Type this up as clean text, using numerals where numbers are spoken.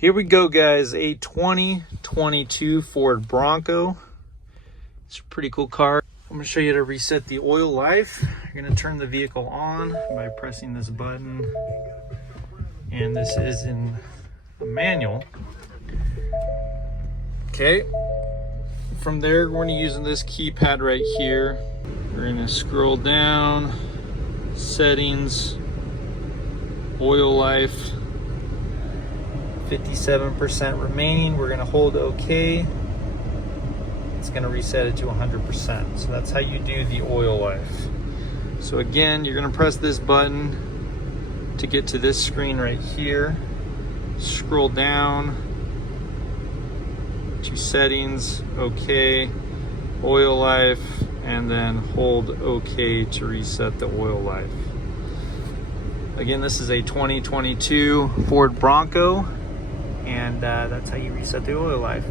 Here we go, guys. A 2022 Ford Bronco. It's a pretty cool car. I'm going to show you how to reset the oil life. You're going to turn the vehicle on by pressing this button. And this is in a manual. Okay. From there, we're going to use this keypad right here. We're going to scroll down, settings, oil life, 57% remaining. We're going to hold OK. It's going to reset it to 100%. So that's how you do the oil life. So again, you're going to press this button to get to this screen right here. Scroll down to settings, OK, oil life, and then hold OK to reset the oil life. Again, this is a 2022 Ford Bronco, and that's how you reset the oil life.